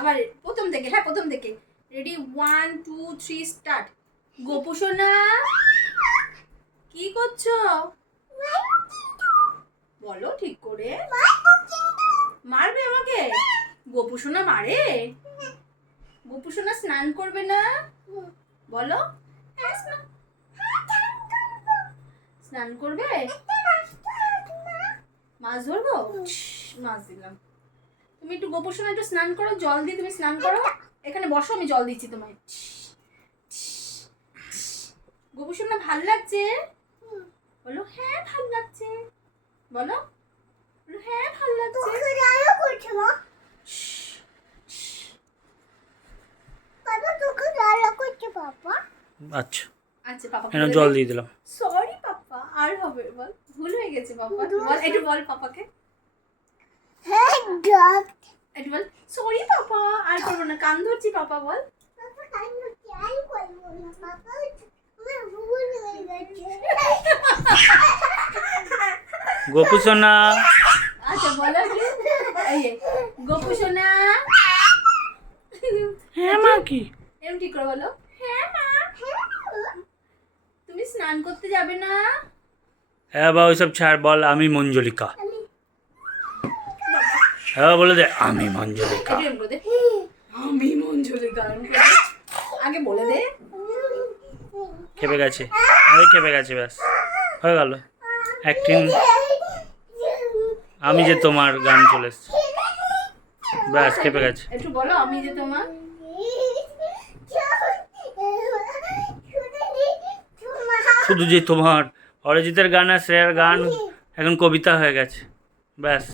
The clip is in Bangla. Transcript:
আমার প্রথম থেকে হ্যাঁ প্রথম থেকে। Ready one two three start Gopu সোনা, কি করছ? বলো ঠিক করে। মারবে আমাকে? গোপু সোনা মারে? গোপু সোনা স্নান করবে না? বলো। স্নান করবে? মাছ ধরবো? মাছ দিলাম। তুমি একটু গোপুর সময় একটু স্নান করো জল দিয়ে তুমি স্নান করো। এখানে বসো আমি জল দিচ্ছি তোমায়। গোপুর সময় ভালো লাগছে? বলো হ্যাঁ ভালো লাগছে। বলো হ্যাঁ ভালো লাগছে। আচ্ছা। আচ্ছা পাপা এখানে জল দিয়ে দিলাম। সরি পাপা আর হবে বল। ভুল হয়ে গেছে পাপা। বল একটু বল পাপাকে। একটু বল সরি পাপা আর করব না। কান ধরছি পাপা বল। গোপু সোনা। আচ্ছা বলো। গোপু সোনা। হ্যাঁ মা কি? এরকম ঠিক করে বলো? হ্যাঁ মা। তুমি স্নান করতে যাবে না? হ্যাঁ বা ওইসব ছাড় বল আমি মঞ্জলিকা। হ্যাঁ বলে দে। আমি মঞ্জলিকা। আমি মঞ্জুরি আগে বলে দে। খেপে গেছে। ওই খেপে গেছে ব্যাস। হয়ে গেল। অ্যাক্টিং আমি যে তোমার গান চলে এসছে। ব্যাস খেপে গেছে। একটু বলো আমি যে তোমার? শুধু যে তোমার অরিজিতের গান আর শ্রেয়ার গান এখন কবিতা হয়ে গেছে। ব্যাস।